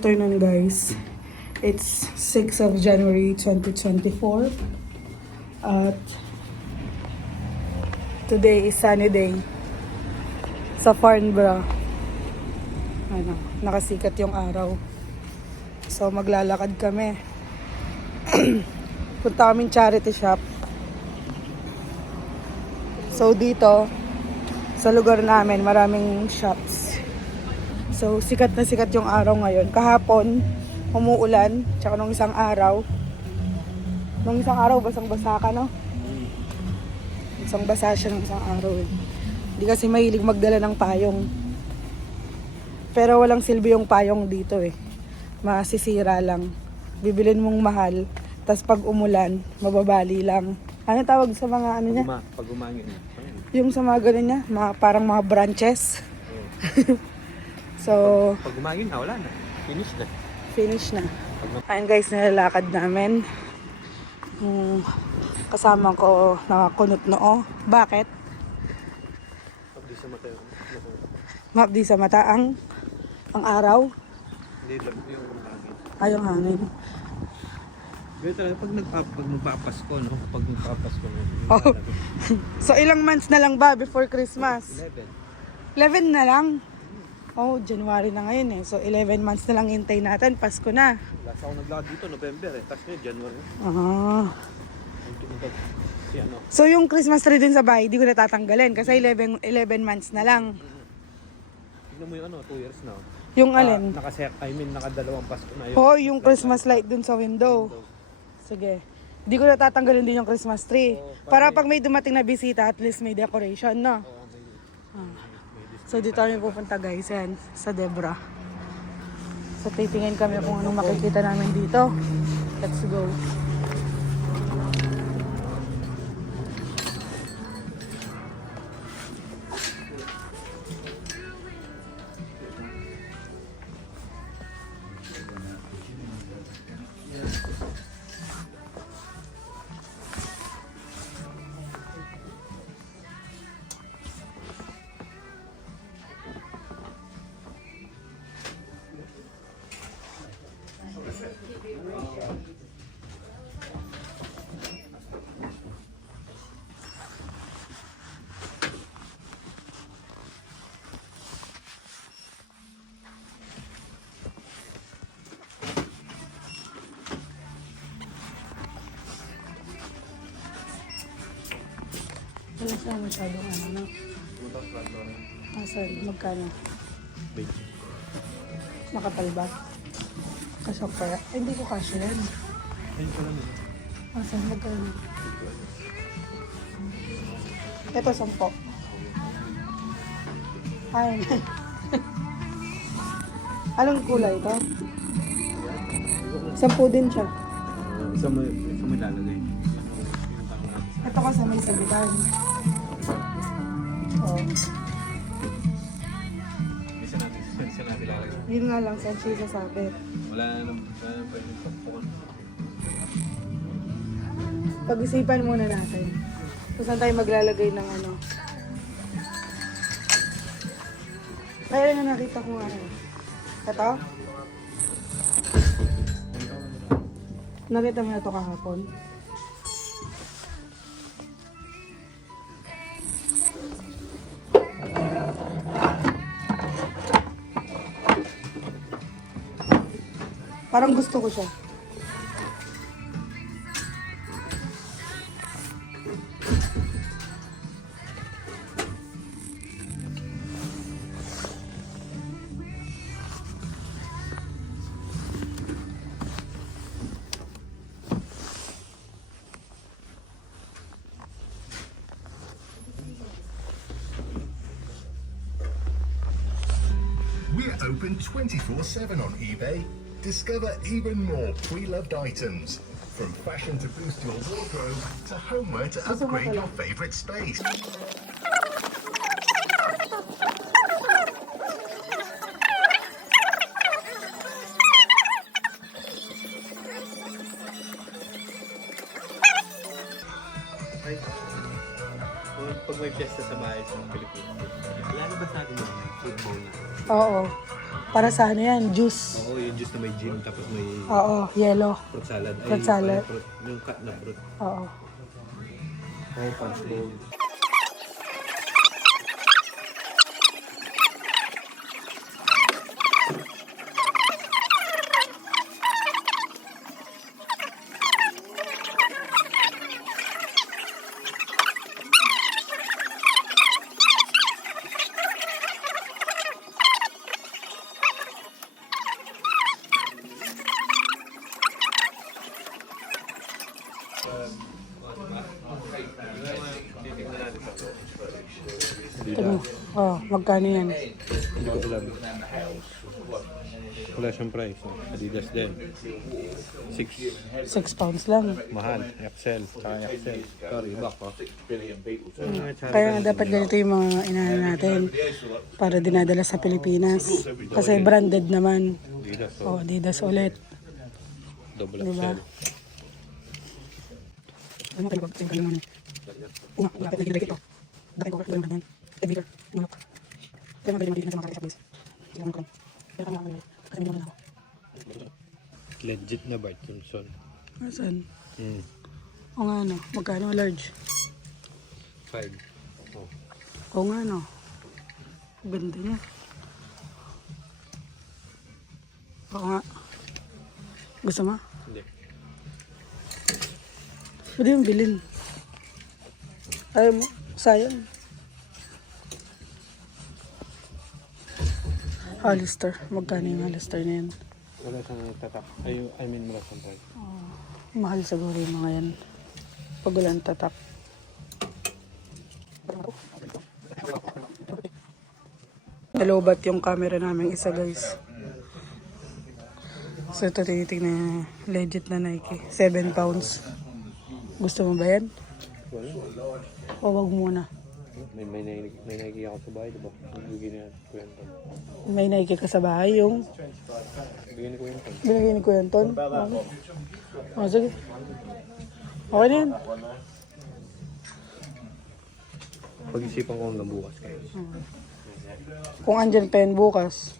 afternoon, guys. It's 6 of January 2024. At today is sunny day sa Farnborough. Ano, nakasikat yung araw. So maglalakad kami. Punta kaming charity shop. So dito sa lugar namin maraming shops. So sikat na sikat yung araw ngayon. Kahapon umuulan, tsaka nung isang araw basang-basa ka, no? Basang-basa siya nung isang araw eh. Hindi kasi mahilig magdala ng payong. Pero walang silbi yung payong dito eh. Masisira lang. Bibilin mong mahal, tas pag umulan, mababali lang. Ano tawag sa mga ano niya? Pag umangin. Yung sa mga ganun niya, parang mga branches. So, Pag umangin na, wala na. Finish na. Ayun guys, nilalakad namin. Kasama ko nakakunot noo. Bakit? Abdi sa mata yun. Mabdi sa mata ang araw. Hindi lang yung hangin. Yung hangin. Pero talaga pag magpapasko, no? Pag magpapasko, no? Oh. So ilang months na lang ba before Christmas? 11 na lang? Oh, January na ngayon eh. So 11 months na lang hintay natin. Pasko na. Last ako naglakad dito, November eh. Tapos ngayon, January. So yung Christmas tree dun sa bahay, di ko natatanggalin kasi 11 months na lang. Tignan mo yung 2 years na. Yung alin? Nakadalawang Pasko na yun. Oh, yung Christmas light dun sa window. Sige. Di ko natatanggalin din yung Christmas tree. Para pag may dumating na bisita, at least may decoration, no? So dito kami pupunta guys, yan, sa Debra. So titingin kami kung anong makikita namin dito. Let's go. Wala siya masyadong ano. Sorry, magkano? Makapal ba? Kasok kaya? Hindi ko kasya yan. Ayun ko lang yun. Sorry, magkano? Ito, 10. Ay. Anong kulay ito? 10 din siya. Isa mo ilalagay. Ito kasi may sabitan. Oh. Isa natin ilalagay. Yun nga lang, saan siya sasabit. Wala na pwede pagpukan. Pag-isipan muna natin. Kung saan tayo maglalagay ng ano. Kaya na nakita ko ano. Ito? Nakita mo na ito kahapon. Parang gusto ko siya. We're open 24/7 on eBay. Discover even more pre-loved items. From fashion to boost your wardrobe, to homeware to upgrade your favorite space. Pag may fiesta sa bahay sa Pilipinas, lalabas natin yung football na. Oo. Para sa ano yan? Juice. Oo, yung juice na may gin, tapos may Oo, yellow. fruit salad. Fruit salad. Yung cut na fruit. Oo. Ay, punch bowl. Ito. Oh, magkano yan? Hindi ko alam. Wala siyang price. No? Adidas din. 6. 6 pounds lang. Mahal. Excel. Saka Excel. Sorry, back pa. Kaya nga dapat ganito yung mga inaano natin para dinadala sa Pilipinas. Kasi branded naman. Adidas. Oh, Adidas ulit. Double Diba? Excel. Ano kayo ba? Siyempre naman. Una, dapat nagigilagay ito. Dapat ko lang naman. Editor, nulok. Kaya magaling magiging na sa mga kapis. Sige naman ko. Pero kami naman. Kasi may naman ako. Legit na Bart Simpson. Asan? Hmm. O nga no, magkano large? 5. Oh. O nga no. Ganda niya. Oo nga. Gusto mo? Hindi. Pwede yung bilhin. Ayaw mo, sayang. Hollister. Magkano yung Hollister na yan? Wala siyang tatak. I mean, wala siyang price. Mahal siguro yung mga yan. Pag walang tatak. Nalobat yung camera namin isa guys. So ito tinitignan legit na Nike. 7 pounds. Gusto mo ba yan? O wag muna. May Nike ako sa bahay, diba? Bigyan niya kwento. May Nike ka sa bahay yung Bigyan ni kwento. binigay ni Kuya Anton. O sige. Okay na yan. Pag-isipan ko hanggang bukas kayo. Kung andyan pa yan bukas.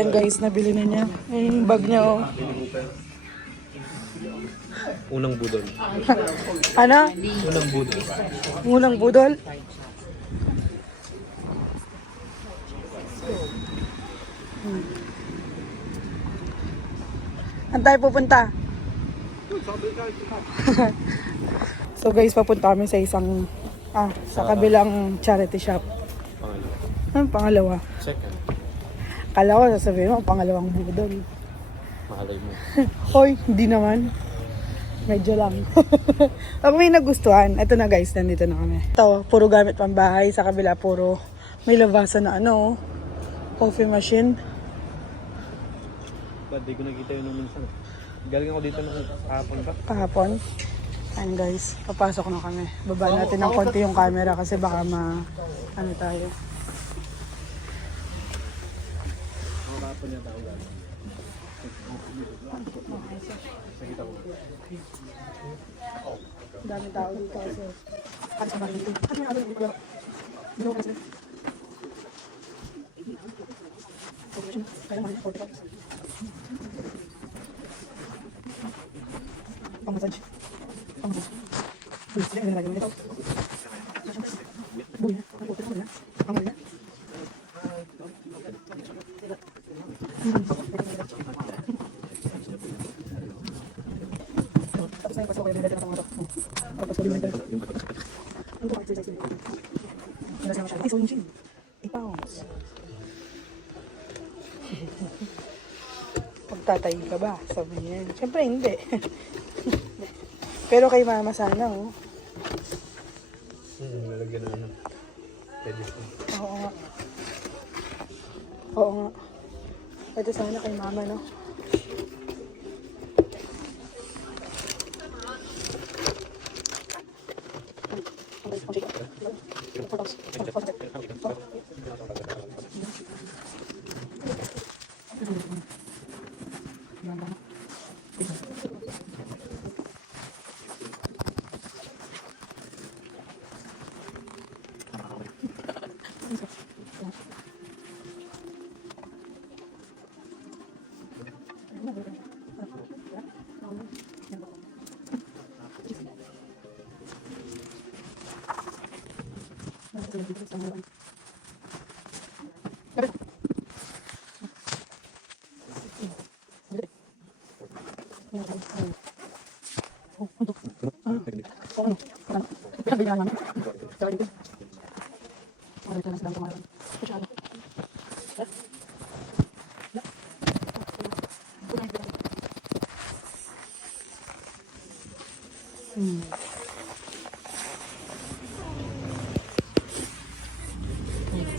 Yan guys, nabili na niya. Yung bag niya oh. Unang budol. Ano? Unang budol. Unang budol? Saan tayo pupunta? So guys, papunta kami sa isang sa kabilang charity shop. Pangalawa. Ano pangalawa? Second. Kala ko sasabihin mo, pangalawang budol. Mahalay mo. Hoy, hindi naman. Medyo lang. Pag may nagustuhan, eto na guys, nandito na kami. Ito, puro gamit pambahay. Sa kabila, puro may labasan na ano, coffee machine. Ba't di ko nakita yun nung minsan? Galing ako dito nung kahapon pa. Kahapon. Ayan guys, papasok na kami. Baba natin ng konti yung camera kasi baka ano tayo. Dami tao dito kasi. Pang-massage. Pagtatay ka ba? Sabi niya. Siyempre hindi. Pero kay mama sana, oh. Nalagyan na ano. Pwede ko. Oo nga. Oo nga. Ito sana kay mama, no?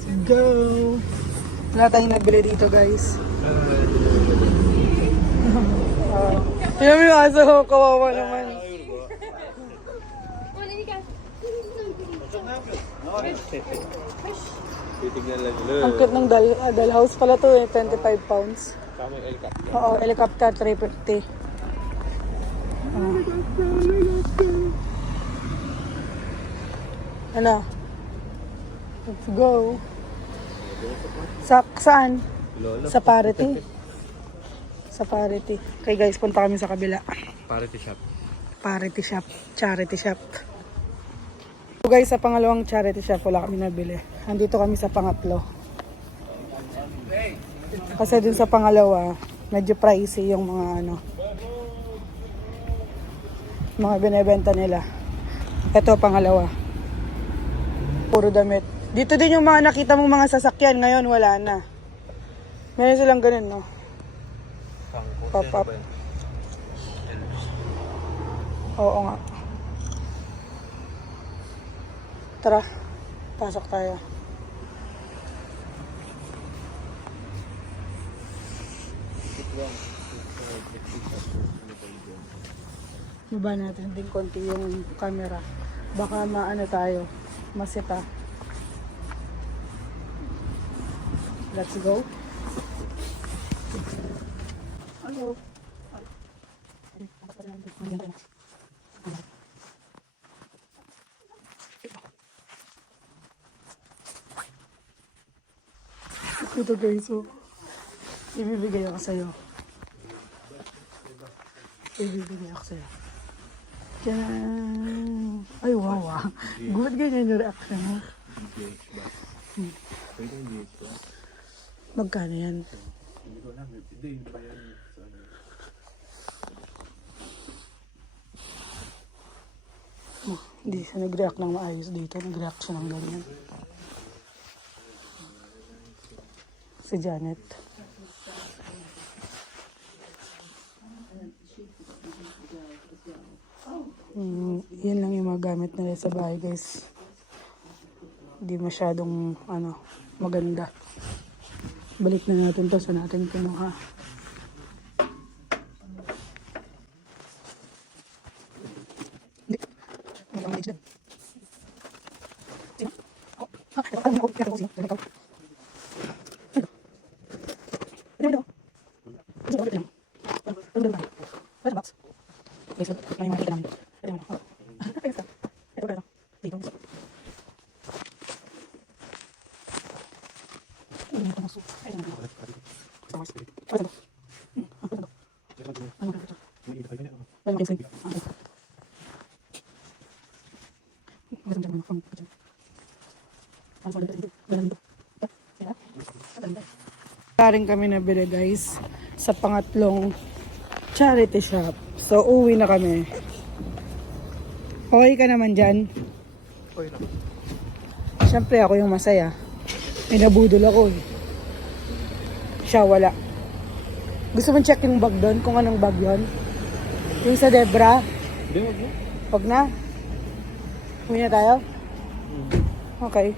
Let's go! Wala tayong nabili dito, guys. Tignan mo yung aso ko, kawawa naman. Titignan lang Ang cute ng dollhouse pala to eh, 25 pounds. Kami helicopter. Oo, helicopter 350. Ano? Let's go. Saan? Lolo. Sa Parity. Sa Parity. Okay guys, punta kami sa kabila. Parity shop. Parity shop. Charity shop. So guys, sa pangalawang charity shop wala kami nabili. Andito kami sa pangatlo. Kasi dun sa pangalawa, medyo pricey yung mga binebenta nila. Ito pangalawa. Puro damit. Dito din yung mga nakita mong mga sasakyan. Ngayon wala na. Meron silang ganun, no? Pop-up. Oo nga. Tara. Pasok tayo. Baba natin din konti yung camera. Baka maano tayo. Masita. Let's go. Hello. Ito guys, so ibibigay ako sa'yo. Ibibigay ako sa'yo. Diyan. Ay, wow, ah. Good ganyan yung reaction mo. Magkano yan? Oh, hindi siya nag-react ng maayos dito. Nag-react siya ng ganyan. Si Janet. Yan lang yung mga gamit nila sa bahay guys. Hindi masyadong maganda. Balik na natin to sa natin kinuha. Karing kami nabili guys sa pangatlong charity shop. So uwi na kami. Okay ka naman dyan? Okay lang. Siyempre ako yung masaya. May nabudol ako eh. Siya wala. Gusto mong check yung bag doon? Kung anong bag yun? Yung sa Debra? Hindi, wag mo. Huwag na. Uwi na tayo? Okay.